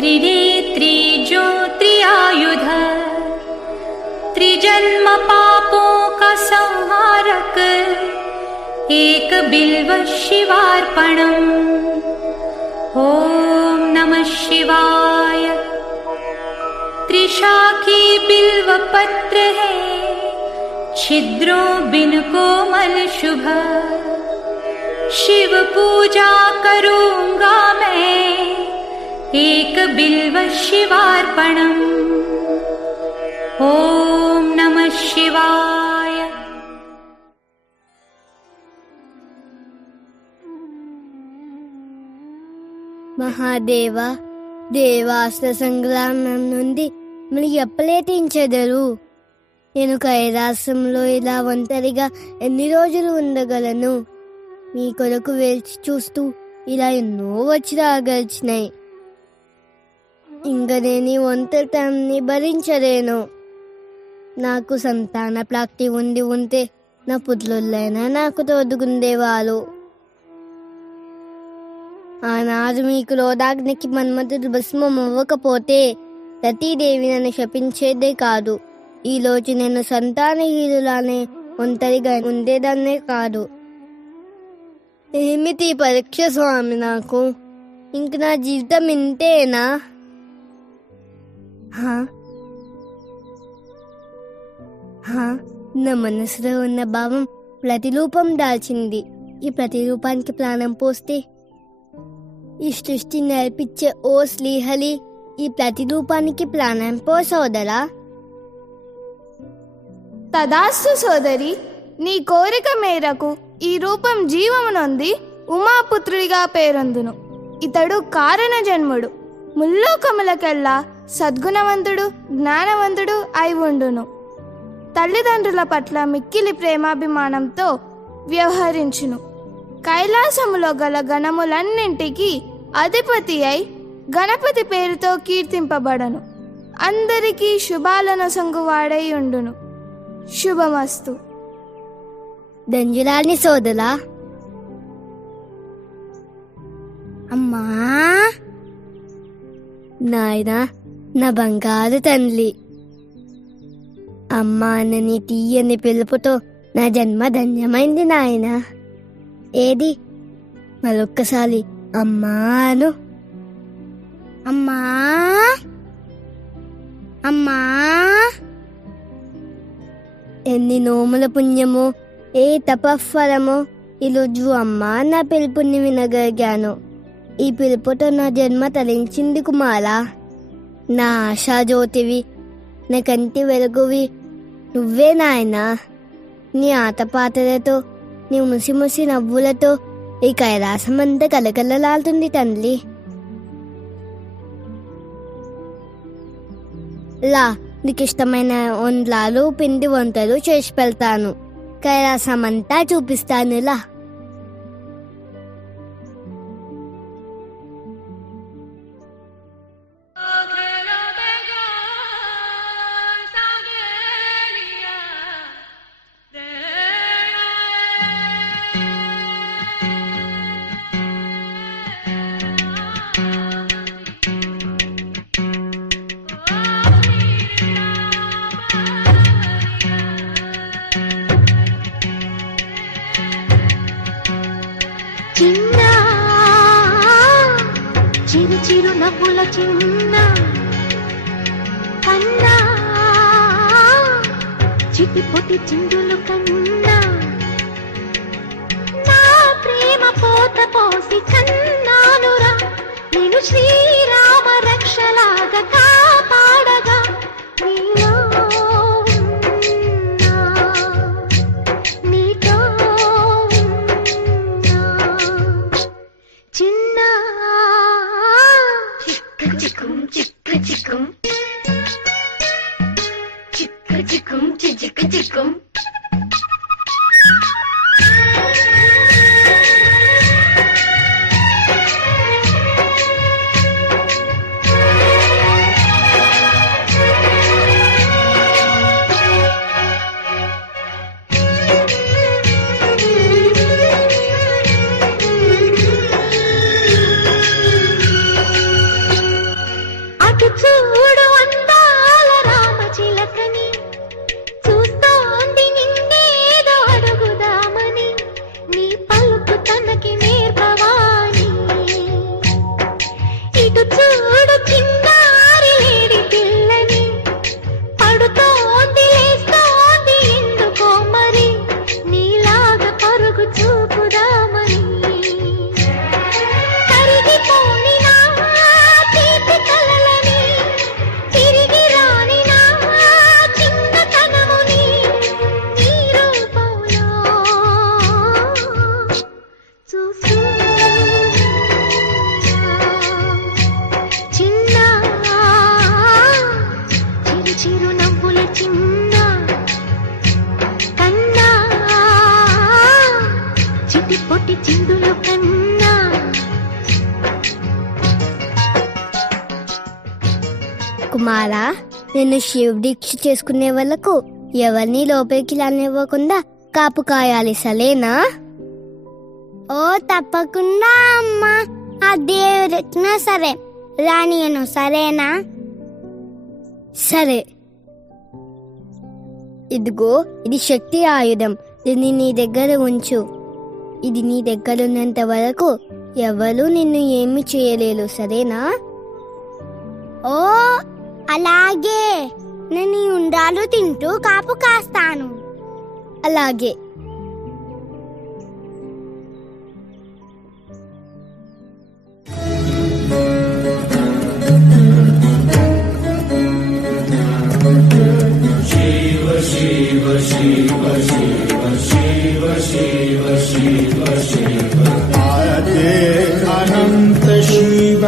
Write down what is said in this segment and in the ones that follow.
त्रिनेत्री ज्योत्रियायुध त्रिजन्म पापों का संहारक एक बिल्व शिवार्पणम्। ओम नमः शिवाय। त्रिशाखी बिल्व पत्र है छिद्रों बिन कोमल शुभ। शिव पूजा करूंगा मैं एक बिल्व शिवार्पणम्। ओम नमः शिवाय। మహాదేవ, దేవాసుర సంగ్రామం నుండి మీరు ఎప్పుడే తీర్చెదరు? నేను కైలాసంలో ఇలా ఒంటరిగా ఎన్ని రోజులు ఉండగలను? మీ కొరకు వేచి చూస్తూ ఇలా ఎన్నో వజ్రాలు గడిచినాయి. ఇంక నేను ఒంటరితనాన్ని భరించలేను. నాకు సంతాన ప్రాప్తి ఉంటే నా పుత్రులైనా నాకు తోడుకుండేవారు. ఆనాడు మీకు లోదాగ్నికి మన్మథుడు భస్మం అవ్వకపోతే రతీదేవి నన్ను శపించేదే కాదు. ఈలోజు నేను సంతానహీనులానే ఒంటరిగా ఉండేదాన్నే కాదు. ఏమిటి పరీక్ష స్వామి నాకు? ఇంక నా జీవితం ఇంతేనా? నా మనసులో ఉన్న భావం ప్రతిరూపం దాల్చింది. ఈ ప్రతిరూపానికి ప్రాణం పోస్తే ఈ సృష్టి నేర్పించే ఓ శ్రీహరి, ఈ ప్రతిరూపానికి ప్రాణం పో సోదరా. తదాస్తు సోదరి, నీ కోరిక మేరకు ఈ రూపం జీవమునొంది ఉమాపుత్రుడిగా పేరొందును. ఇతడు కారణ జన్ముడు, ముల్లోకములకెల్లా సద్గుణవంతుడు, జ్ఞానవంతుడు అయి ఉండును. తల్లిదండ్రుల పట్ల మిక్కిలి ప్రేమాభిమానంతో వ్యవహరించును. కైలాసములో గల గణములన్నింటికీ అధిపతి అయి గణపతి పేరుతో కీర్తింపబడను. అందరికీ శుభాలను సంగువాడై ఉండును. శుభమస్తు. దంజులాని సోదరా. అమ్మా నాయనా, నా బంగారు తండ్రి, అమ్మా అన్నని తీయని పిలుపుతో నా జన్మ ధన్యమైంది నాయన. ఏది మరొక్కసారి అమ్మాను. అమ్మా అమ్మా. ఎన్ని నోముల పుణ్యమో, ఏ తపఫలమో ఈరోజు అమ్మా నా పిలుపుని వినగలిగాను. ఈ పిలుపుతో నా జన్మ తరించింది కుమారా. నా ఆశాజ్యోతివి, నా కంటి వెలుగువి నువ్వే నాయనా. నీ ఆటపాటలతో, నీ ముసి నవ్వులతో ఈ కైలాసం అంతా కలకలలాడుతుంది తండ్రి. లా, నీకు ఇష్టమైన వంటలు, పిండి వంటలు చేసి పెడతాను. కైలాసం అంతా చూపిస్తాను. లా. చిన్న చిరు చిరు నవ్వుల చిన్న కన్నా, చిటిపొటి చిందులు కన్నా, నా ప్రేమ పోత పోసి కన్నానురా. నేను శ్రీరామ రక్షలాగా కాపాడగా నీలో ఇటు చూడు చిన్నారి లేడి పిల్లని, పడుతోంది లేస్తోంది ఎందుకో మరి, నీలాగా పరుగు చూపుదామని. కరిగిపోని నా తీపి కలలని, తిరిగి రాని నా చిన్నతనముని, నీ రూపంలో చూసి చిన్న చిరు చిరు నవ్వుల చిన్న కన్నా, చిటి పొట్టి చిందులు కన్నా. కుమారా, నేను శివ దీక్ష చేసుకునే వాళ్ళకు ఎవరిని లోపలికి రానివ్వకుండా కాపు కాయాలి, సరేనా? ఓ తప్పకుండా అమ్మా, ఆ దేవుడినా సరే రానియను, సరేనా? సరే. ఇదిగో, ఇది శక్తి ఆయుధం, దీన్ని నీ దగ్గర ఉంచు. ఇది నీ దగ్గర ఉన్నంత వరకు ఎవరు నిన్ను ఏమి చేయలేరు, సరేనా? ఓ అలాగే, నేను ఈ ఉండ్రాలు తింటూ కాపు కాస్తాను. అలాగే. अनंत शिव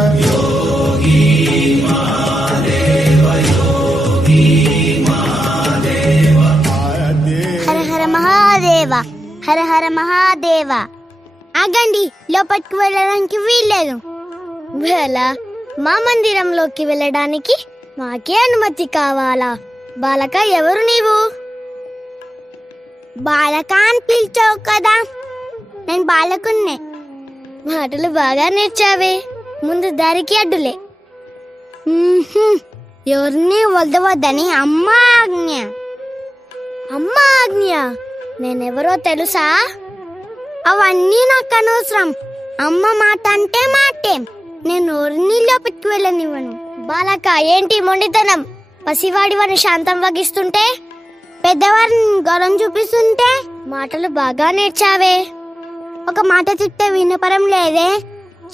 హర హర మహాదేవ, హర హర మహాదేవ. ఆగండి, లోపలికి వెళ్ళడానికి వీల్లేదు. వేళ మా మందిరంలోకి వెళ్ళడానికి మాకే అనుమతి కావాలా? బాలక, ఎవరు నీవు? బాలక అని పిలిచావు కదా, నేను బాలకున్నే. మాటలు బాగా నేర్చావే, ముందు దారికి అడ్డులే. ఎవరిని వదవద్దని అమ్మా ఆజ్ఞ. అమ్మా ఆజ్ఞ? నేనెవరో తెలుసా? అవన్నీ నాకు అనవసరం. అమ్మ మాట అంటే మాటే, నేను ఎవరిని లోపలికి వెళ్ళనివ్వను. బాలక, ఏంటి మొండితనం? పసివాడి వారిని శాంతం వగిస్తుంటే, పెద్దవారిని గౌరవం చూపిస్తుంటే మాటలు బాగా నేర్చావే. ఒక మాట చెప్తే వినపరం లేదే.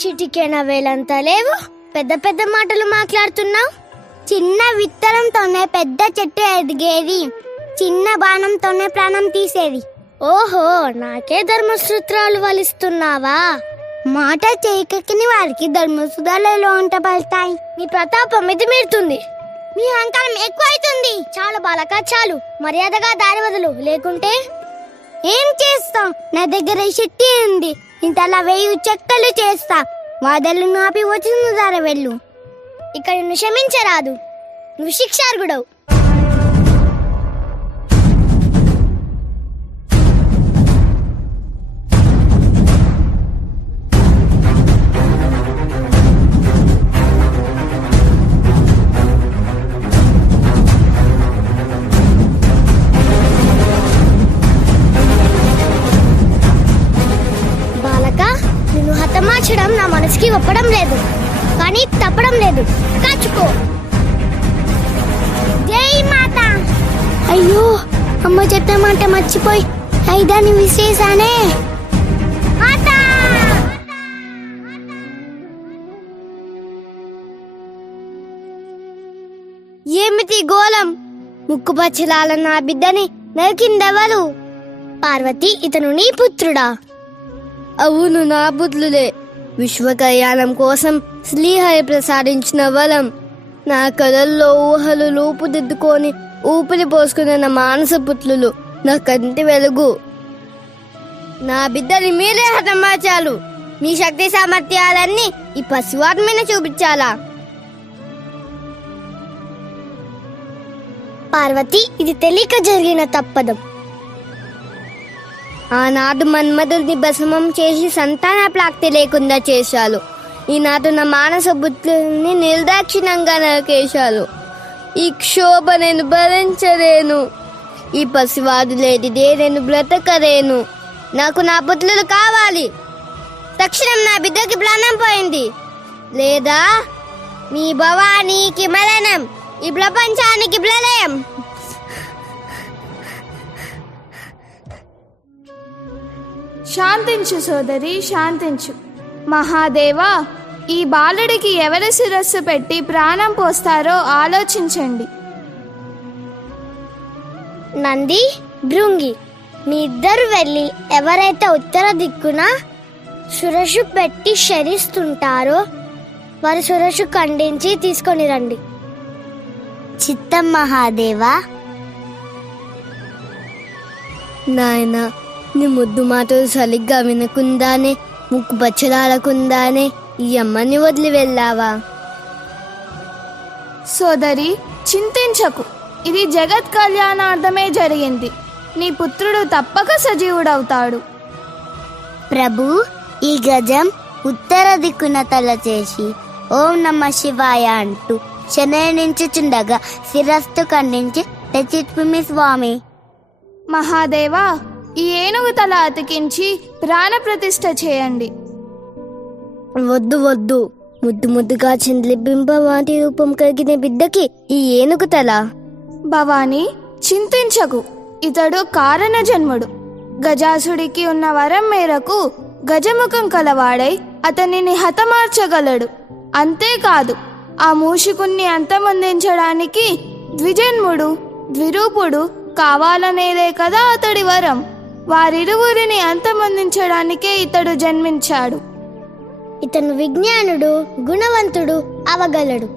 చిటికెన వేలంతా లేవు, పెద్ద పెద్ద మాటలు మాట్లాడుతున్నావు. చిన్న విత్తనంతోనే పెద్ద చెట్టు ఎదిగేది, చిన్న బాణంతోనే ప్రాణం తీసేది. ఓహో, నాకే ధర్మసూత్రాలు వలిస్తున్నావా? మాట చేయకని వారికి ధర్మసూత్రాలు వంట పడతాయి. నీ ప్రతాపం మితిమీరుతుంది, మీ అహంకారం ఎక్కువైతుంది. చాలు బాలక, చాలు. మర్యాదగా దారి వదులు, లేకుంటే ఏం చేస్తాం? నా దగ్గర శక్తి ఉంది, ఇంతలా 1000 చెక్కలు చేస్తా. వాదలు నాపి వచ్చిన దారి వెళ్ళు. ఇక్కడ నిన్ను క్షమించరాదు, నువ్వు శిక్షార్హుడవు. హతమార్చడం నా మనసుకి ఒప్పడం లేదు, కానీ తప్పడం లేదు. కాచుకో. జై మాత. అయ్యో, అమ్మ చెప్పే మాట మర్చిపోయి ఐదాన్ని విశేషానే. మాత. ఏమిటి గోళం? ముక్కు పచ్చలాల నా బిడ్డని నరికిందెవరు? పార్వతి, ఇతను నీ పుత్రుడా? అవును, నా పుత్రులే. విశ్వ కళ్యాణం కోసం శ్రీహరి ప్రసాదించిన వరం. నా కళల్లో ఊహలు రూపుదిద్దుకొని ఊపిరి పోసుకున్న నా మానస పుత్రులు, నా కంటి వెలుగు. నా బిడ్డని మీరే హతమార్చాలు. మీ శక్తి సామర్థ్యాలన్నీ ఈ పసివాటి మీద చూపించాలా? పార్వతి, ఇది తెలియక జరిగిన తప్పదం. ఆనాడు మన్మధుడిని భస్మం చేసి సంతాన ప్రాప్తి లేకుండా చేశారు. ఈనాడు నా మానస బుద్ధుల్ని నిర్దాక్షిణంగా నరికేశారు. ఈ క్షోభ నేను భరించలేను. ఈ పసివాడు లేనిదే నేను బ్రతకలేను. నాకు నా పుత్రులు కావాలి. తక్షణం నా బిడ్డకి ప్రాణం పోయింది. లేదా మీ భవానీకి మరణం, ఈ ప్రపంచానికి ప్రళయం. శాంతించు సోదరి, శాంతించు. మహాదేవా, ఈ బాలుడికి ఎవరి శిరస్సు పెట్టి ప్రాణం పోస్తారో ఆలోచించండి. నంది, భృంగి, మీ ఇద్దరు వెళ్ళి ఎవరైతే ఉత్తర దిక్కున శిరస్సు పెట్టి శరిస్తుంటారో వారి శిరస్సు ఖండించి తీసుకొని రండి. చిత్తం మహాదేవా. నాయనా, నీ ముద్దు మాటలు సరిగ్గా వినకుండానే, ముక్కు పచ్చలాడకుండానే ఈ అమ్మని వదిలి వెళ్ళావా? సోదరి, చింతించకు. ఇది జగత్ కళ్యాణార్థమే జరిగింది. నీ పుత్రుడు తప్పక సజీవుడవుతాడు. ప్రభు, ఈ గజం ఉత్తర దిక్కున తల చేసి ఓం నమ శివాయ అంటూ శరణించుచుండగా శిరస్సు ఖండించి తెచ్చిమి స్వామి. మహాదేవా, ఈ ఏనుగు తల అతికించి ప్రాణ ప్రతిష్ఠ చేయండి. వద్దు వద్దు, ముద్దు ముద్దుగా చంద్రబింబవాటి రూపం కలిగిన బిడ్డకి ఈ ఏనుగు తల. భవానీ, చింతించకు. ఇతడు కారణ జన్ముడు. గజాసుడికి ఉన్న వరం మేరకు గజముఖం కలవాడై అతనిని హతమార్చగలడు. అంతేకాదు, ఆ మూషికుణ్ణి అంతమొందించడానికి ద్విజన్ముడు, ద్విరూపుడు కావాలనేదే కదా అతడి వరం. వారిరువురిని అంతమొందించడానికే ఇతడు జన్మించాడు. ఇతను విజ్ఞానుడు, గుణవంతుడు అవగలడు.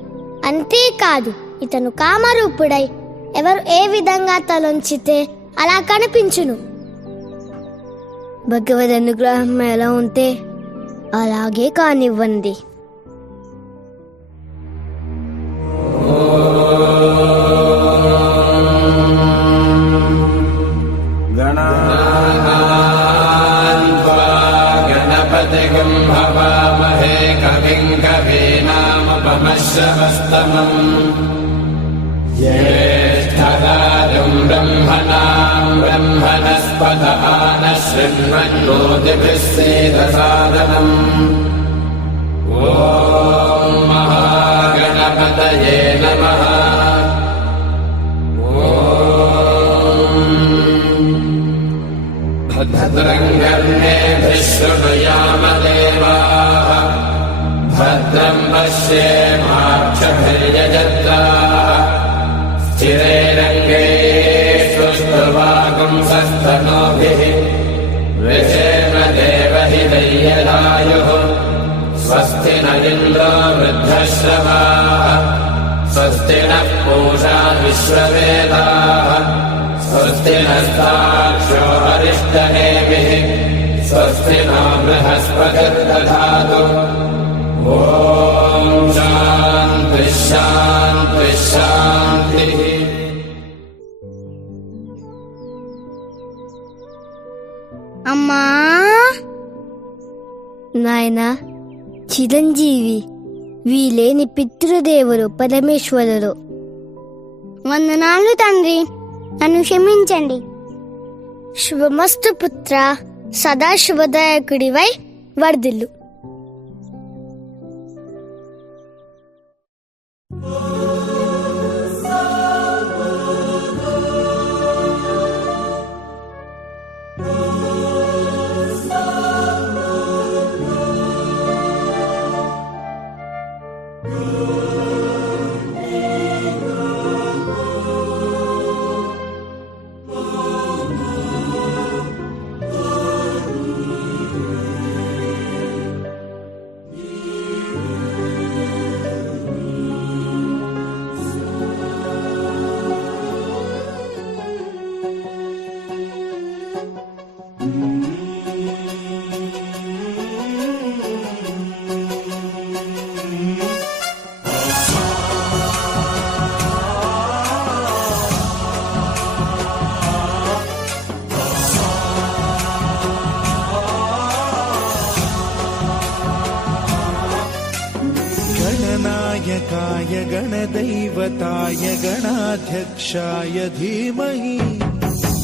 అంతేకాదు, ఇతను కామరూపుడై ఎవరు ఏ విధంగా తలొంచితే అలా కనిపించును. భగవద్ అనుగ్రహం ఎలా ఉంటే అలాగే కానివ్వండి. గణపతిగం భవామహే కవిం కవీనాముపమశ్రవస్తమం జ్యేష్ఠరాజం బ్రహ్మణాం బ్రహ్మణస్పత ఆనశృణ్వన్నోతిభిः సేదసాదనం. ఓం మహాగణపతయే నమః. భద్రం కర్ణేభిः శృణుయామదేవాः భద్రం పశ్యేమాక్షభిర్యజత్రాः స్థిరైరంగైస్తువాగుంసస్తనూభిः విషేమ దేవహిదయ్యదాయుः. స్వస్తి న ఇంద్రో వృద్ధశ్రవాः స్వస్తి నః పూషా విశ్వవేదాः స్వస్తి నస్తాక్షో అరిష్టనేమిః స్వస్తి నో బృహస్పతిర్దధాతు. ఓం శాంతి శాంతి శాంతి. అమ్మా, నాయనా, చిరంజీవి, వీలేని పితృదేవులు పరమేశ్వరులు. వందనాలు తండ్రి, నన్ను క్షమించండి. శుభమస్తు పుత్ర, సదా శుభదాయకుడివై వర్ధిల్లు. गणनायकाय गणदैवताय गणाध्यक्षाय धीमहि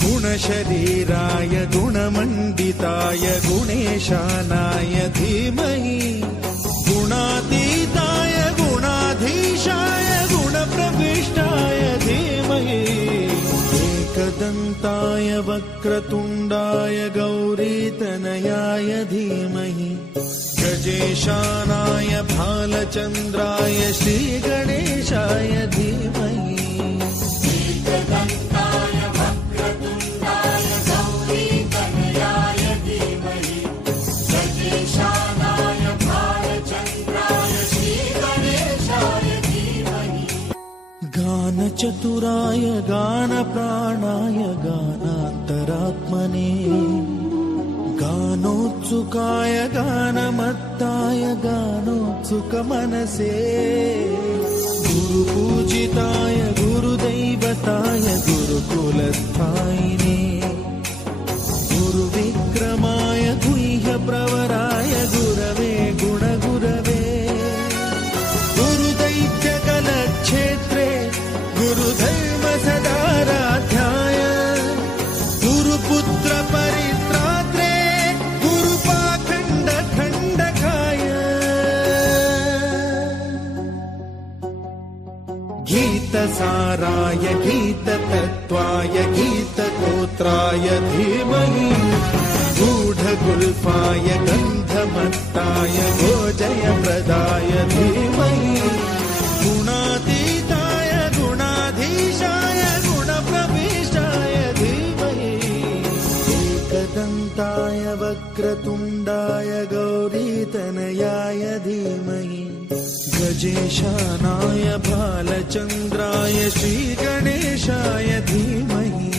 गुणशरीराय गुणमण्डिताय गुणेशानाय धीमहि गुणातीताय गुणाधीशाय गुणप्रविष्टाय धीमहि एकदन्ताय वक्रतुण्डाय गौरीतनयाय धीमहि गजेशानाय भालचन्द्राय श्रीगणेशाय धीमहि गानचतुराय गानप्राणाय गानान्तरात्मने गानोत्सुकाय गानमत्ताय गानोत्सुकमनसे गुरुपूजिताय गुरुदैवताय गुरुकुलस्थायिने गुरुविक्रमाय गुह्यप्रवराय गुरवे गुणगुरवे गुरुदैत्यकलक्षेत्रे गुरुधर्म सदाराध्याय गुरुपुत्र परित्रात्रे गुरुपाखण्ड खण्डकाय गीतसाराय गीततत्त्वाय गीतगोत्राय धीमहि गूढगुल्फाय गन्धमत्ताय गोजयप्रदाय धीमहि गुणातीताय गुणाधीशाय गुणप्रविष्टाय धीमहि एकदन्ताय वक्रतुण्डाय गौरीतनयाय धीमहि गजेशानाय भालचन्द्राय श्रीगणेशाय धीमहि